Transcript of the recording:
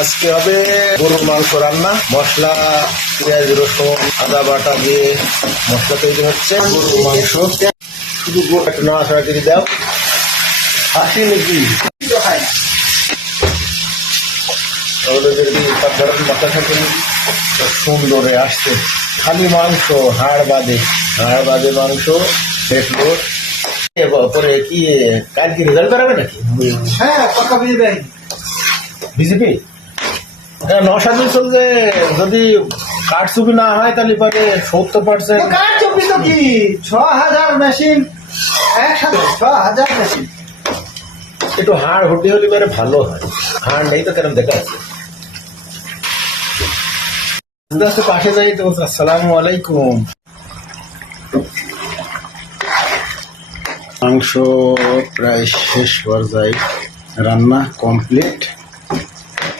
আজকে হবে গরুর মাংস রান্না। মশলা, পেঁয়াজ, রসুন, আদা বাটা দিয়ে মশলা তৈরি হচ্ছে। গরুর মাংস শুধু একটু নাড়াচাড়া করে দাও। হাসি নাকি সুন্দরে আসছে। খালি মাংস, হাড় বাদে মাংস দেখলো। পরে কি কালকে রেজাল্ট বেরোবে নাকি? হ্যাঁ, পাকা বিজেপি। বিজেপি নশাদুল চলছে। যদি কারচুপি না হয় তাহলে পরে 70%। কারচুপি তো কি 6000 মেশিন একসাথে, 6000 মেশিন। একটু হাড় হুড্ডি হলে পরে ভালো হয়। হাড় নেই তো কেন দেখা যাচ্ছে। পাশে যাই তো। আসসালামু আলাইকুম। মাংস প্রায় শেষ পর্যায়ে, রান্না কমপ্লিট।